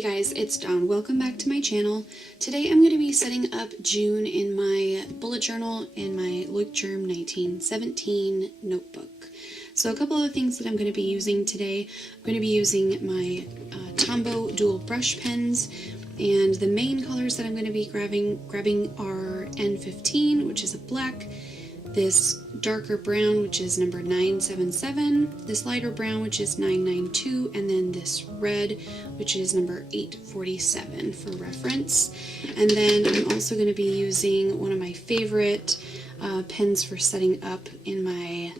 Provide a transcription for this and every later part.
Hey guys, it's Dawn. Welcome back to my channel. Today I'm going to be setting up June in my bullet journal in my Loic Germ 1917 notebook. So a couple of things that I'm going to be using today. I'm going to be using my Tombow dual brush pens, and the main colors that I'm going to be grabbing are N15, which is a black, this darker brown, which is number 977, this lighter brown, which is 992, and then this red, which is number 847 for reference. And then I'm also going to be using one of my favorite pens for setting up in my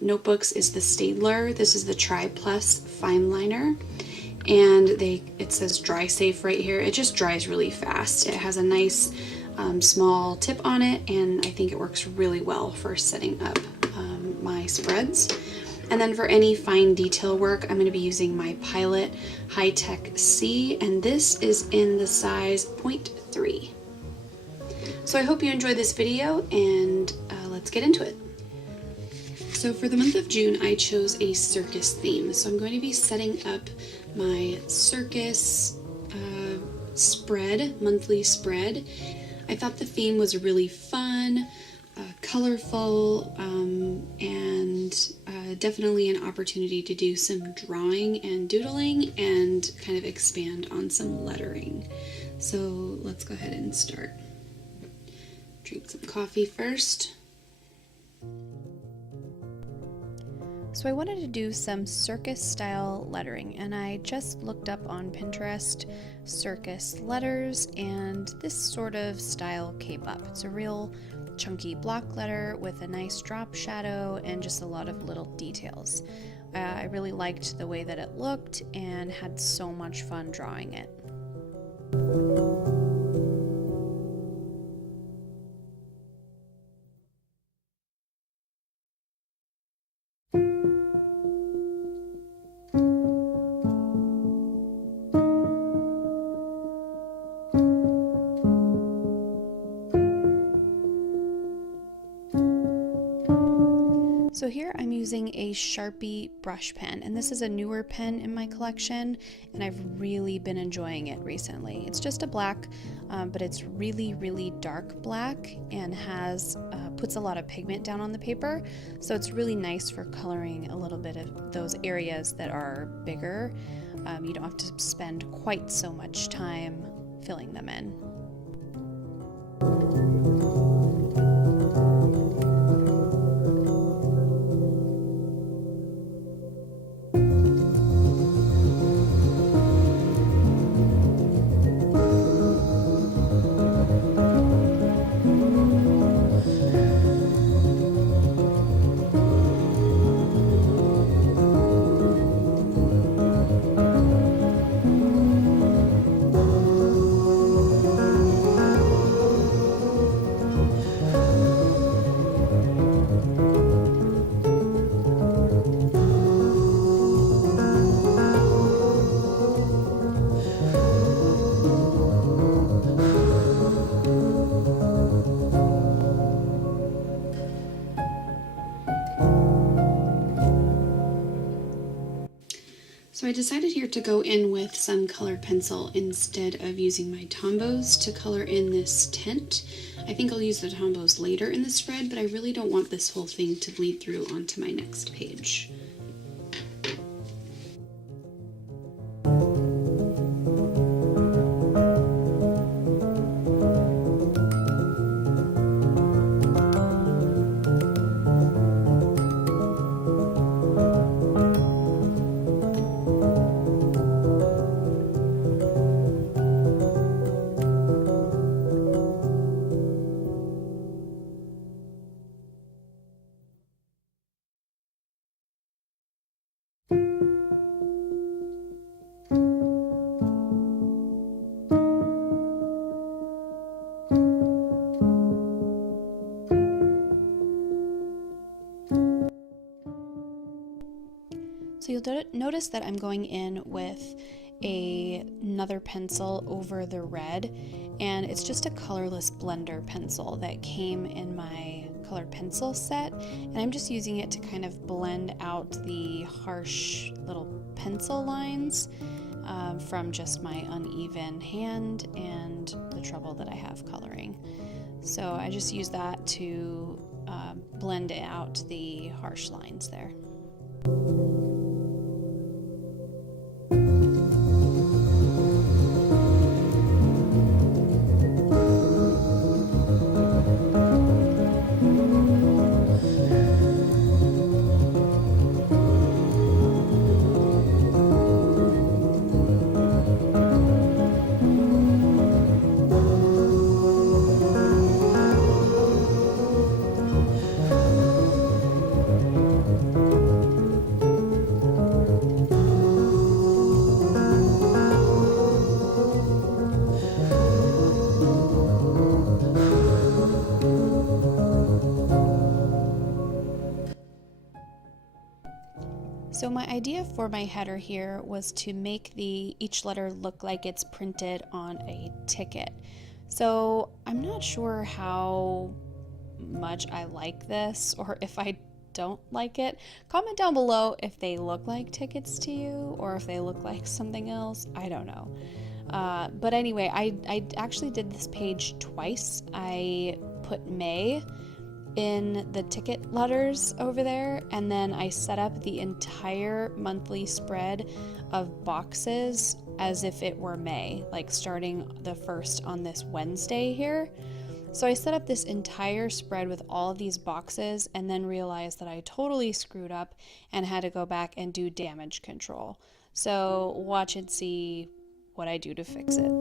notebooks is the Staedtler. This is the Tri Plus Fine Liner, and it says dry safe right here. It just dries really fast. It has a nice small tip on it, and I think it works really well for setting up my spreads. And then for any fine detail work, I'm going to be using my Pilot High Tech C, and this is in the size 0.3. So I hope you enjoyed this video, and let's get into it. So for the month of June, I chose a circus theme. So I'm going to be setting up my circus monthly spread. I thought the theme was really fun, colorful, and definitely an opportunity to do some drawing and doodling and kind of expand on some lettering. So let's go ahead and start. Drink some coffee first. So I wanted to do some circus style lettering, and I just looked up on Pinterest circus letters, and this sort of style came up. It's a real chunky block letter with a nice drop shadow and just a lot of little details. I really liked the way that it looked and had so much fun drawing it. So here I'm using a Sharpie brush pen, and this is a newer pen in my collection, and I've really been enjoying it recently. It's just a black, but it's really dark black and puts a lot of pigment down on the paper, so it's really nice for coloring a little bit of those areas that are bigger. You don't have to spend quite so much time filling them in. So I decided here to go in with some colored pencil instead of using my Tombows to color in this tent. I think I'll use the Tombows later in the spread, but I really don't want this whole thing to bleed through onto my next page. So you'll notice that I'm going in with another pencil over the red, and it's just a colorless blender pencil that came in my colored pencil set, and I'm just using it to kind of blend out the harsh little pencil lines. from just my uneven hand and the trouble that I have coloring. So I just use that to blend out the harsh lines there. So my idea for my header here was to make each letter look like it's printed on a ticket. So I'm not sure how much I like this, or if I don't like it. Comment down below if they look like tickets to you or if they look like something else. I don't know. But anyway, I actually did this page twice. I put May in the ticket letters over there, and then I set up the entire monthly spread of boxes as if it were May, like starting the first on this Wednesday here. So I set up this entire spread with all of these boxes and then realized that I totally screwed up and had to go back and do damage control. So watch and see what I do to fix it.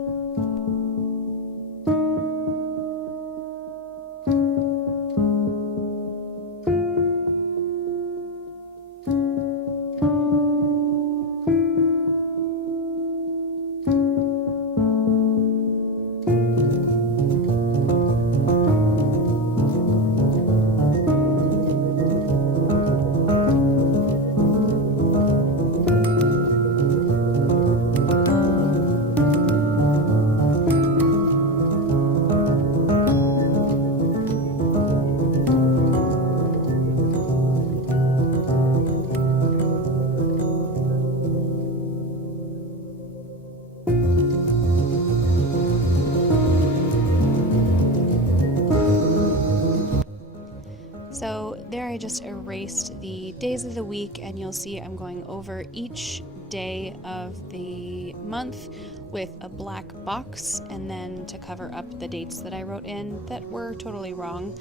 So there I just erased the days of the week, and you'll see I'm going over each day of the month with a black box, and then to cover up the dates that I wrote in that were totally wrong.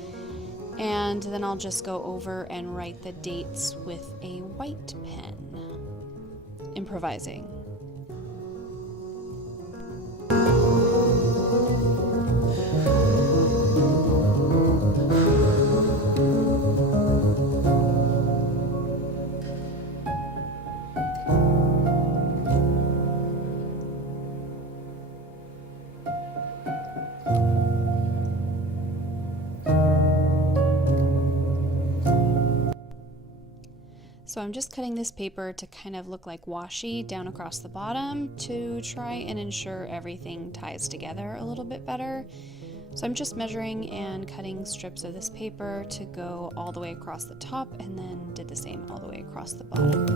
And then I'll just go over and write the dates with a white pen, improvising. So I'm just cutting this paper to kind of look like washi down across the bottom to try and ensure everything ties together a little bit better. So I'm just measuring and cutting strips of this paper to go all the way across the top, and then did the same all the way across the bottom.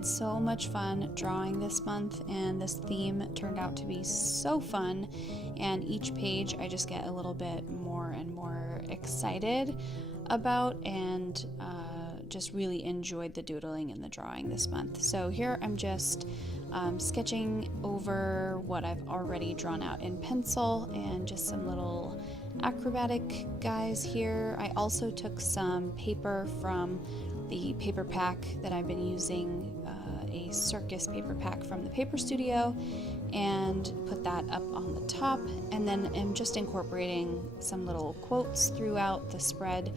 So much fun drawing this month, and this theme turned out to be so fun, and each page I just get a little bit more and more excited about, and just really enjoyed the doodling and the drawing this month. So here I'm just sketching over what I've already drawn out in pencil, and just some little acrobatic guys here. I also took some paper from the paper pack that I've been using, a Circus paper pack from the paper studio, and put that up on the top, and then am just incorporating some little quotes throughout the spread.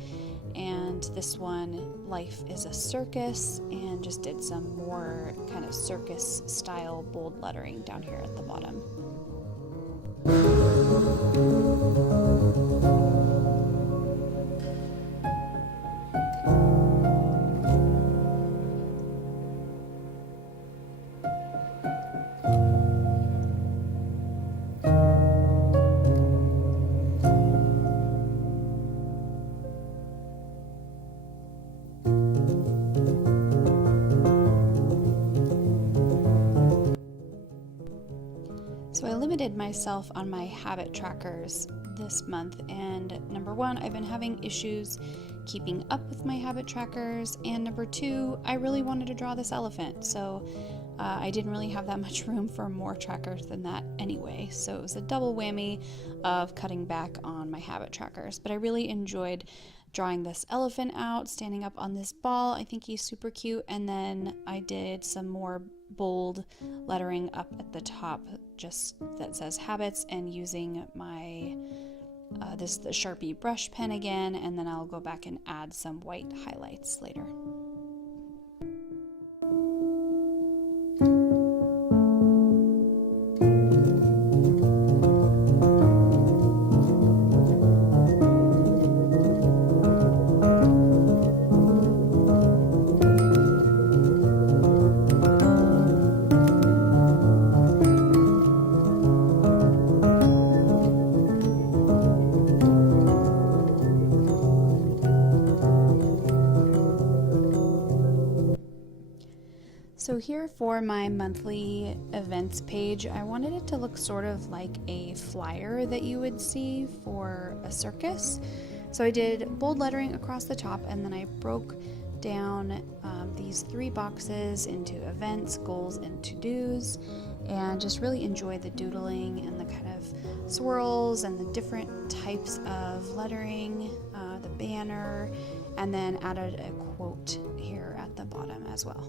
And this one, life is a circus, and just did some more kind of circus style bold lettering down here at the bottom. So I limited myself on my habit trackers this month, and number one, I've been having issues keeping up with my habit trackers, and number two, I really wanted to draw this elephant, so I didn't really have that much room for more trackers than that anyway, so it was a double whammy of cutting back on my habit trackers. But I really enjoyed drawing this elephant out, standing up on this ball. I think he's super cute. And then I did some more bold lettering up at the top, just that says habits, and using my this is the Sharpie brush pen again, and then I'll go back and add some white highlights later. So here for my monthly events page, I wanted it to look sort of like a flyer that you would see for a circus. So I did bold lettering across the top, and then I broke down these 3 boxes into events, goals, and to-dos, and just really enjoyed the doodling and the kind of swirls and the different types of lettering, the banner, and then added a quote here at the bottom as well.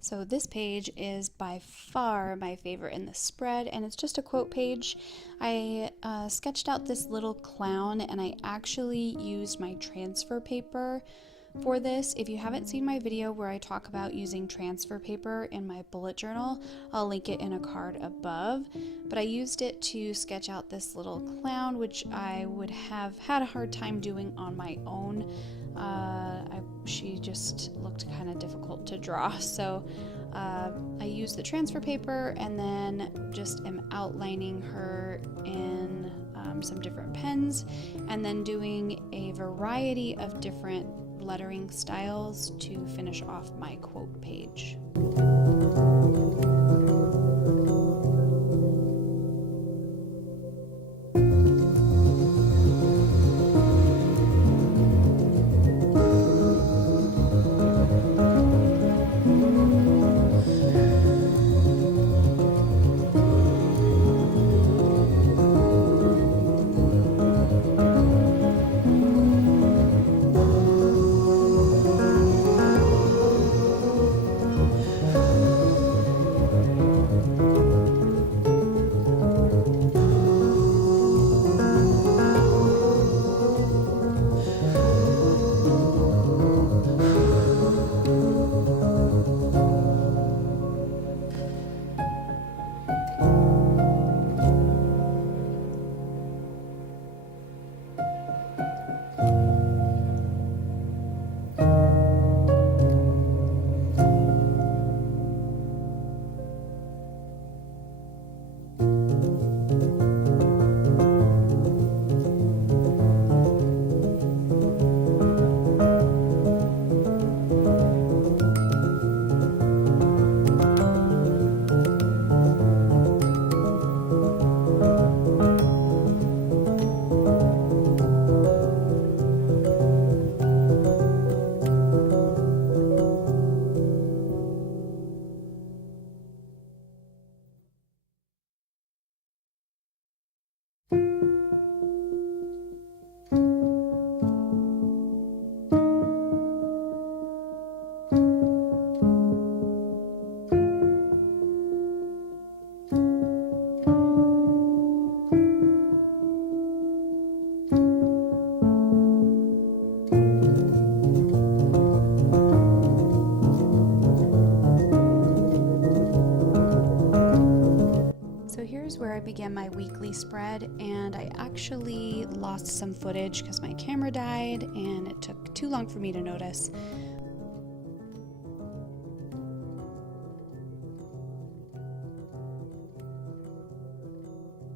So this page is by far my favorite in the spread, and it's just a quote page. I sketched out this little clown, and I actually used my transfer paper for this. If you haven't seen my video where I talk about using transfer paper in my bullet journal, I'll link it in a card above. But I used it to sketch out this little clown, which I would have had a hard time doing on my own. She just looked kind of difficult to draw, so I used the transfer paper and then just am outlining her in some different pens, and then doing a variety of different lettering styles to finish off my quote page. weekly spread, and I actually lost some footage because my camera died and it took too long for me to notice.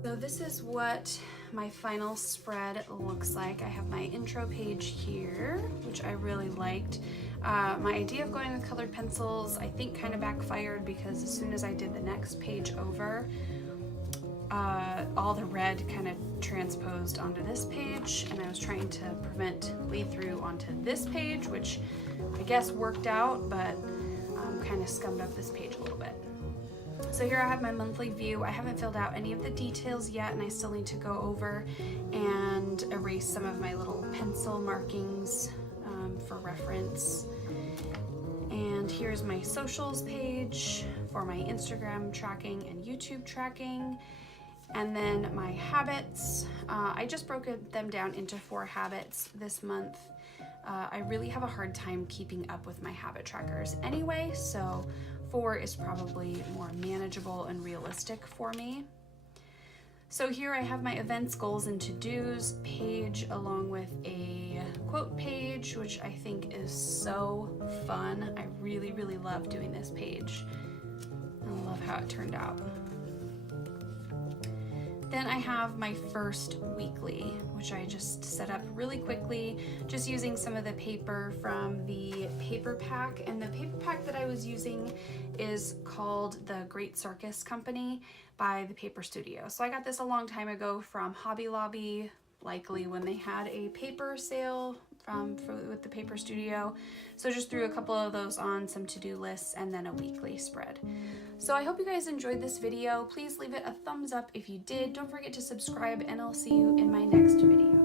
So this is what my final spread looks like. I have my intro page here, which I really liked. My idea of going with colored pencils, I think, kind of backfired because as soon as I did the next page over, all the red kind of transposed onto this page, and I was trying to prevent bleed through onto this page, which I guess worked out, but kind of scummed up this page a little bit. So here I have my monthly view. I haven't filled out any of the details yet, and I still need to go over and erase some of my little pencil markings for reference. And here's my socials page for my Instagram tracking and YouTube tracking. And then my habits. I just broke them down into 4 habits this month. I really have a hard time keeping up with my habit trackers anyway, so 4 is probably more manageable and realistic for me. So here I have my events, goals, and to-dos page along with a quote page, which I think is so fun. I really, really love doing this page. I love how it turned out. Then I have my first weekly, which I just set up really quickly, just using some of the paper from the paper pack. And the paper pack that I was using is called the Great Circus Company by the Paper Studio. So I got this a long time ago from Hobby Lobby, likely when they had a paper sale with the Paper Studio. So just threw a couple of those on, some to-do lists, and then a weekly spread. So I hope you guys enjoyed this video. Please leave it a thumbs up if you did. Don't forget to subscribe, and I'll see you in my next video.